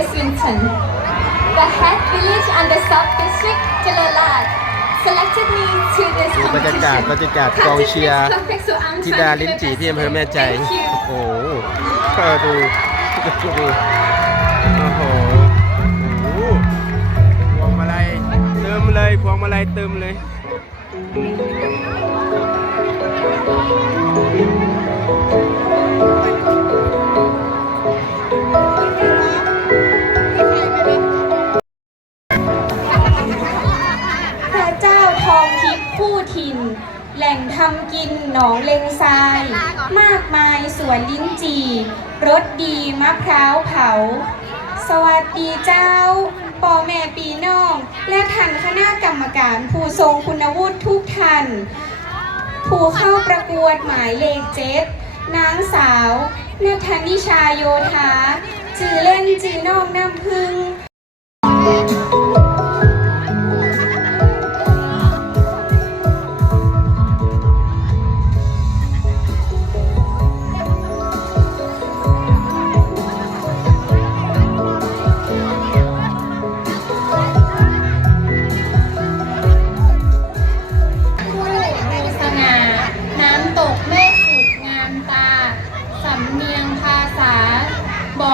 Islington. The head village and the sub-district, Jalalad, selected me to this ดูบรรยากาศ competition. บรรยากาศกองเชียร์ Practice makes perfect, so I'm ที่ trying ดา to do ลิ้น my จี่ best ที่อำเภอแม่ใจ Thank you. โอ้โหเออดูดูดูโอ้โหโอ้โหพวงมาลัยเติมเลยพวงมาลัยเติมเลยพ ถิ่น แหล่งทำกินหนองเลงทราย มากมายสวนลิ้นจี่รสดีมะพร้าวเผา สวัสดีเจ้าปอแม่ปีน้อง และท่านคณะกรรมการผู้ทรงคุณวุฒิทุกท่าน ผู้เข้าประกวดหมายเลขเจ็ดนางสาวนัทนิชาโยธาจือเล่นจือน้องน้ำพึ่ง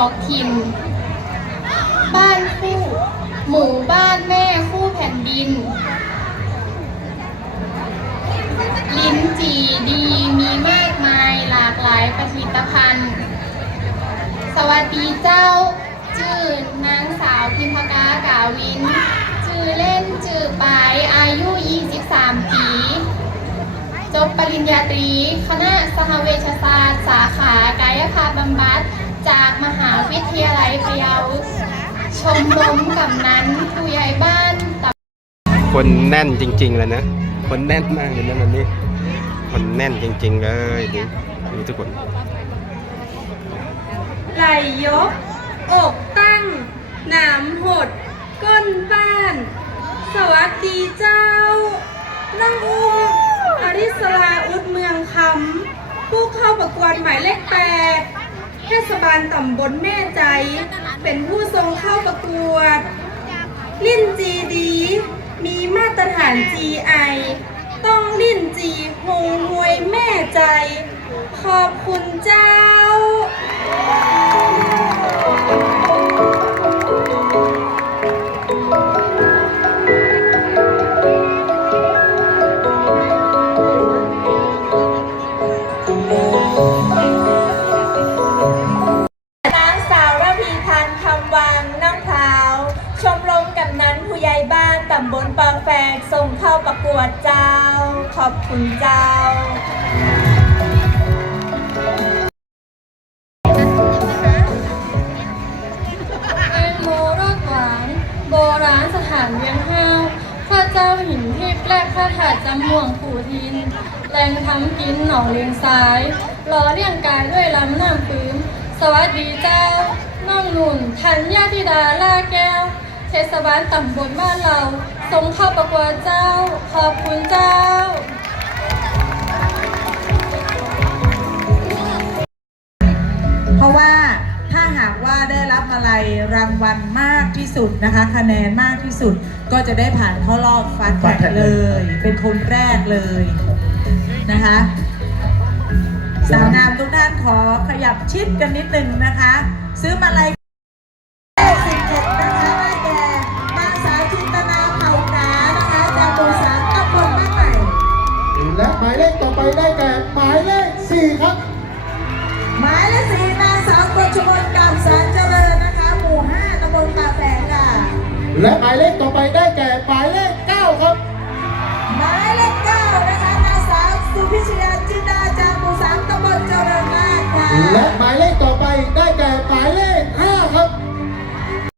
บอกถิ่น บ้านคู่ หมู่บ้านแม่คู่แผ่นดิน ลิ้นจี่ดีมีมากมายหลากหลายผลิตภัณฑ์ สวัสดีเจ้า ชื่อนางสาวพิมพกากาวิน ชื่อเล่นชื่อปายอายุ 23 ปีจบปริญญาตรี คณะสหเวชศาสตร์ สาขากายภาพบำบัด วิทยาลัยพะเยาชมรมกำนันผู้ใหญ่บ้านตำคนแน่นจริง ๆ เลยนะ คนแน่นมากเลยนะวันนี้ คนแน่นจริง ๆ เลยดูดูทุกคนไหลยก อกตั้ง หนามหด ก้นบ้าน สวัสดีเจ้านั่งอ้วงอริสราอุดเมืองคำผู้เข้าประกวดหมายเลขแปด เทศบาลตำบลแม่ใจ เป็นผู้ทรงเข้าประกวด ลิ้นจีดี มีมาตรฐาน GI ต้องลิ้นจีหงหวยแม่ใจ ขอบคุณเจ้า ขอบคุณเจ้าแตงโมรอดหวานโบราณสถานเวียงห้าวข้าเจ้าหินทิพและข้าถาดจำม่วงผูทิน แรงทำกินหนองเลียงซ้ายล้อเลี่ยงกายด้วยลำน้ำปื้ม สวัสดีเจ้าน้องหนุ่นธัญญาธิดาล่าแก้ว เทศบาลตำบลบ้านเราส่งเข้าประกวดเจ้า ขอบคุณเจ้าเพราะว่าถ้าหากว่าได้รับอะไรรางวัลมากที่สุดนะคะ คะแนนมากที่สุดก็จะได้ผ่านเข้ารอบฟันแท็กเลย เป็นคนแรกเลยนะคะสาวงามทุกท่านขอขยับชิดกันนิดนึงนะคะ ซื้อมาลัย ไปได้แก่หมายเลข4ครับ หมายเลขสี่นางสาวกฤชมนต์กำแสนเจริญนะคะ หมู่ห้าตำบลป่าแฝงค่ะ และหมายเลข